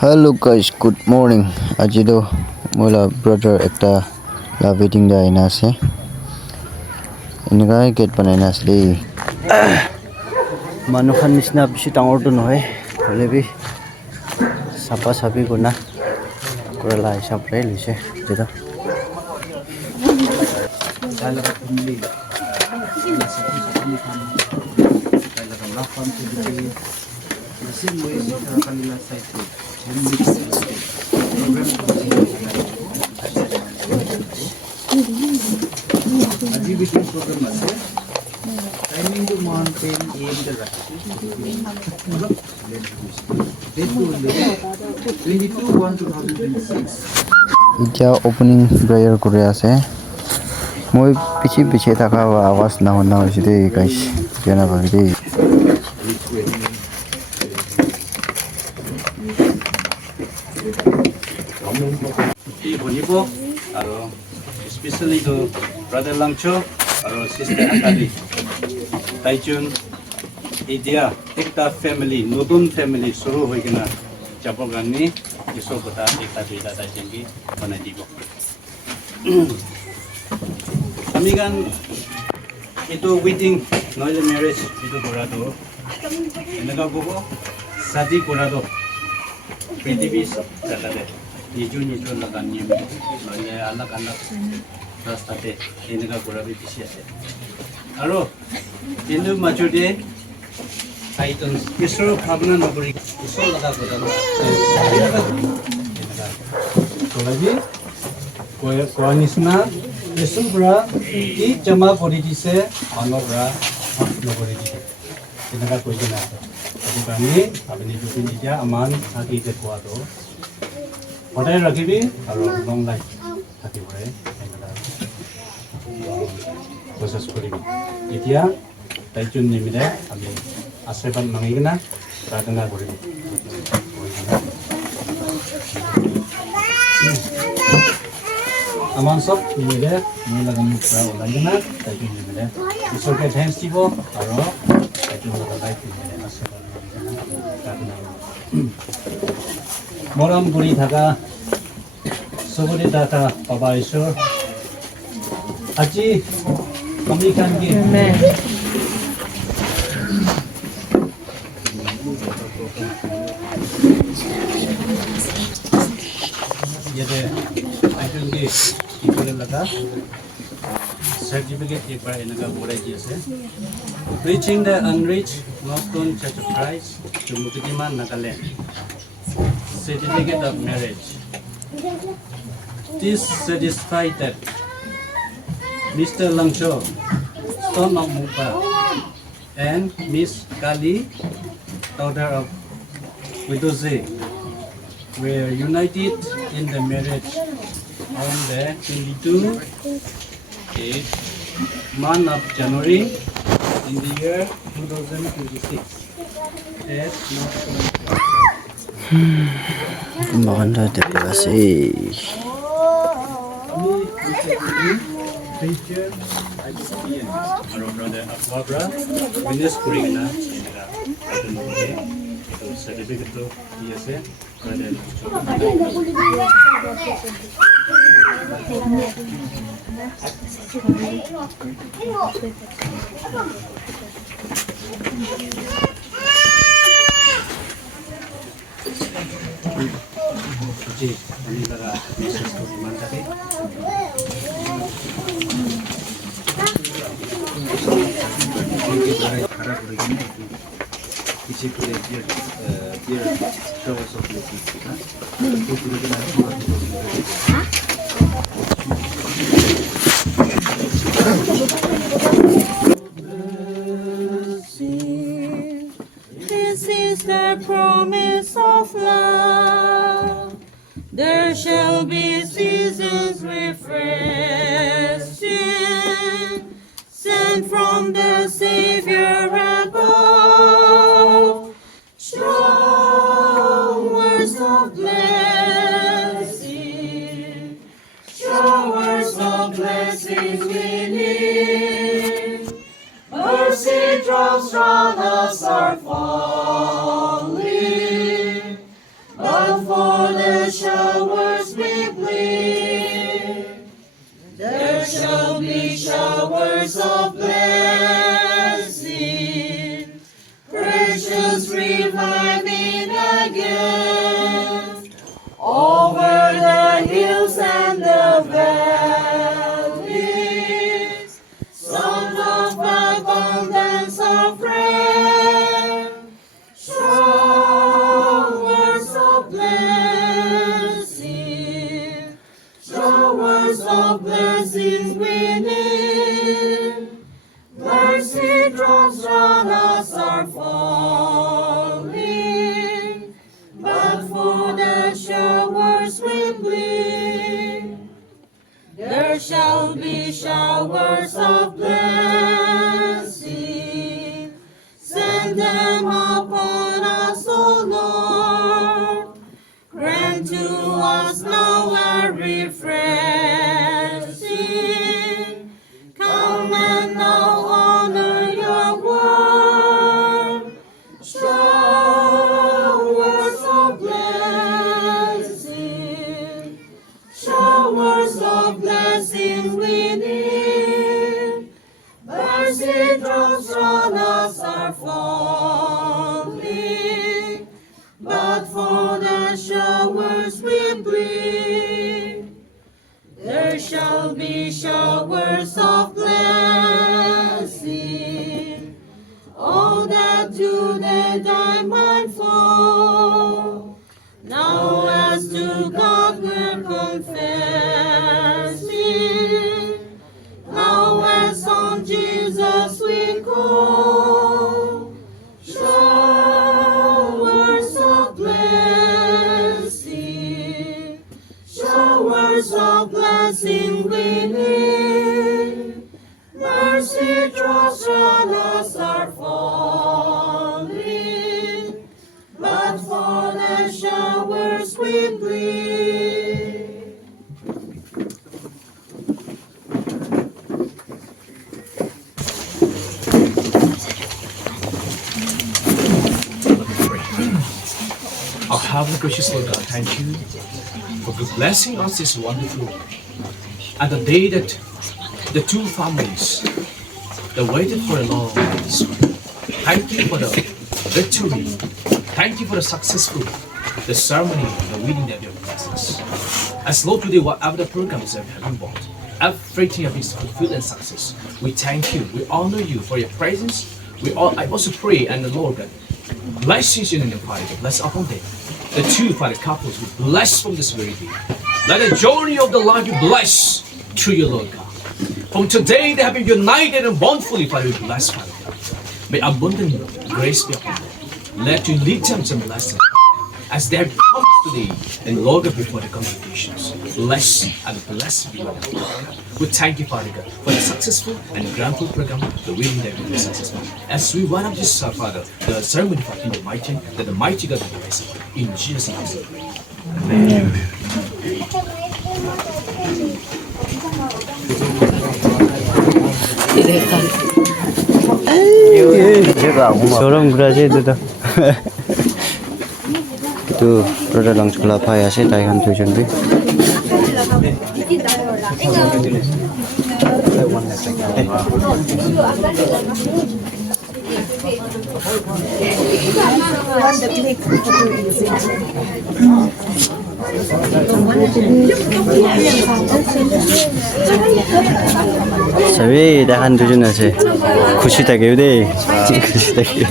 Hello guys, good morning. Aji do mola brother ekta la wedding da ina ase. Inga gate banai na ase. Manu khan nisna bishi dangor to nohoi. Hole bi sapa sapi kona kora la hisab re lise. Jeda. Timing to mountain in the right. 22/1/2026. Ija opening prayer kore ase. Moi piche taka awas na hona hoise de guys. Jana bagi de. Bonibo, especially to brother Langcho, sister Akali. Taichun, India, ekta family, nodun family, suru hoigena, Japogani, Isobota, ekta data Taichengi, Panadibo. Amigan, itu wedding, noile marriage, itu kurado. Enaga buko, sadi kurado. Prithivi jalade. Niju lagan niam, noile anak rastate, enaga kurabi bisi ase. Aro, Hindu majority, Titan, Isro Bhavna Nagari, Isro laga kodano. Kolagi, koanisna, Isro bra, I jama politise, ano bra, nagari dite. Enaga koigena. Jadi kami, abini jupin dia aman, hati dekuado. Padahal lagi bi, aro long life, hati boleh. Proses kuribi. Itia, Taichun nimide, kami asrepan mangigna, pradana kuribi. Aman sob nimide, mula kami pradana, Taichun nimide. Isor ke thanks tibo, aro Taichun laga life nimide asrepan mangigna, pradana kuribi. Moram guri thaga, sobore data Baba Isor. Aji kami kan ki jadi item ki ikole laga certificate एक बार इनका बोले जैसे reaching the unreached Northern Church of Christ to Muktiman Nagaland certificate of marriage. This certifies that Mr. Langcho, son of Mupa, and Miss Kali, daughter of Widoze, were united in the marriage on the 22nd month of January in the year 2026. At Maganda de kasi. Teacher, ICN, our brother Barbara, witness Kurina, itu certificate tu biasa, brother. Jadi, ini adalah message dari mana tadi? किसी को their show off This is the promise of love. There shall be seasons refreshing, sent from the Savior above. Showers of blessing, showers of blessings we need. Mercy drops from us are falling, but gift over the hills and the valleys. Songs of abundance of rain, showers of blessing, showers of blessings we need. Mercy drops on us are falling, but for the showers we plead. There shall be showers of blessing. Send them upon us, O Lord. Grant to us now a refreshing. Come and now honor your word. Showers of blessing, showers of blessing we need. Mercy drops on us are falling, but for the showers we plead. There shall be showers of blessing. All that today thy might fall. Now as to God we're confessing. Now as on Jesus we call. Showers of blessing, showers of blessing we need. Mercy drops on us are falling, but for the showers we plead. Our heavenly gracious Lord God, thank you for blessing us this wonderful and the day that the two families that waited for a long time. Thank you for the victory. Thank you for the successful the ceremony, the wedding that you have blessed us. As Lord today, whatever the programs that we have involved, everything have been fulfilled and success. We thank you. We honor you for your presence. I also pray and the Lord God blessings in the Father, bless upon them. The two Father couples will bless from this very day. Let the journey of the life be blessed through your Lord God. From today they have been united and bondfully, Father, we bless Father God. May abundant grace be upon them. Let you lead them to blessing as they have promised today and Lord God before the congregations. Bless and bless be with them. We thank you, Father God, for the successful and grandful program, the wedding that will be successful. As we wind up this, Father, the ceremony for in the mighty, that the mighty God will bless it. In Jesus' name, we pray. Amen. Soram graje itu itu produk lang sekolah apa ya sih Thailand tujuan bi सबै देखान दुजुन আছে खुसी থাকিও দেই खुसी থাকিও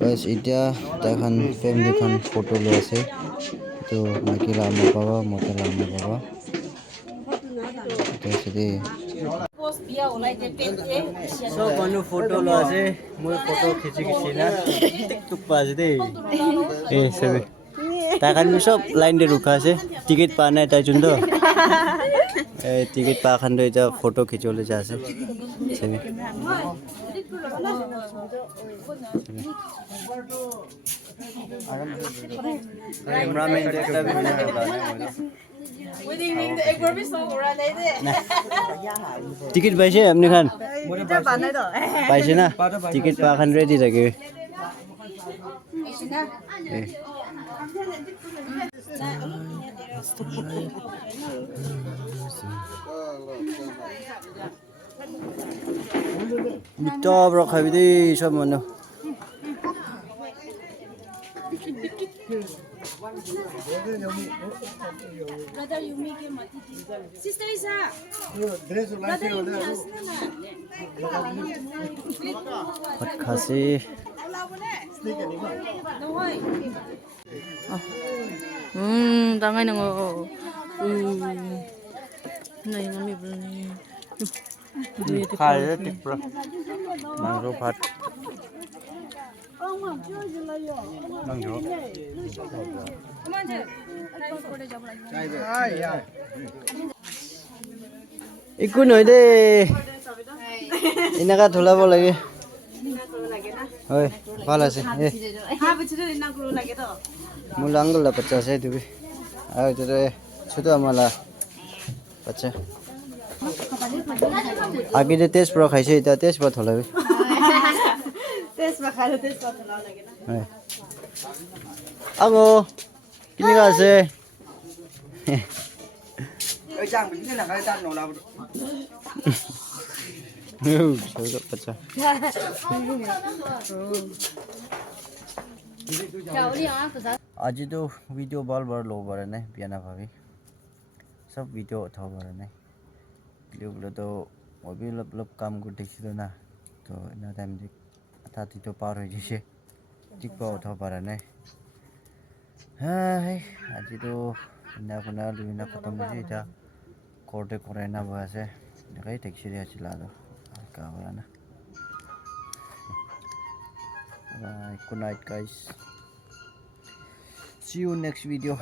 guys এতিয়া তাইখান family খান photo লৈ আছে তো মাইকি লামা পাবা মতে লামা পাবা তো সেদি সব মানুহ ফটো লৈ আছে মই ফটো খিচি না টিকটক পাজ দেই এ সবে ताकन में सब लाइन दे रुका से टिकट पाना है ताजुन तो टिकट पा खन दे जा फोटो खिंचोले जा से कैमरामैन देखता भी नहीं टिकट पैसे अपने खान पैसे ना टिकट पा खन रेडी लगे मिट्टा रखा भी दे सब मनो Brother, you make him Sister Isa. Brother, you खासी 당연히 거. 나 이거 미불니. खाए टिक पर मांगो भात मांगो इकु नय दे इनाका थोलाब लागे ओय ভাল আছে এ मुला आंगुला 50 है तुबी आ तो छुतो मला 50 आगे जे टेस्ट प्रो खाइसे त टेस्ट पर थोलाबे Test ba khalo test ba thalaw lage na. है आगो किने गासे Ơi Trang mình thế là cái tan nó là छोड़ो बच्चा आज तो वीडियो बाल बार लो बार नहीं पियाना भाभी सब वीडियो उठाओ बार नहीं वीडियो तो वो भी लब काम को देखी तो ना तो इतना टाइम देख था तो पार हो जैसे ठीक पाओ उठाओ बार नहीं हाँ आज तो इन्ना कुना लुइना खत्म हो जाए कोर्टे कोरेना बस है कहीं टैक्सी रे चला दो क्या हो रहा ना good night guys see you next video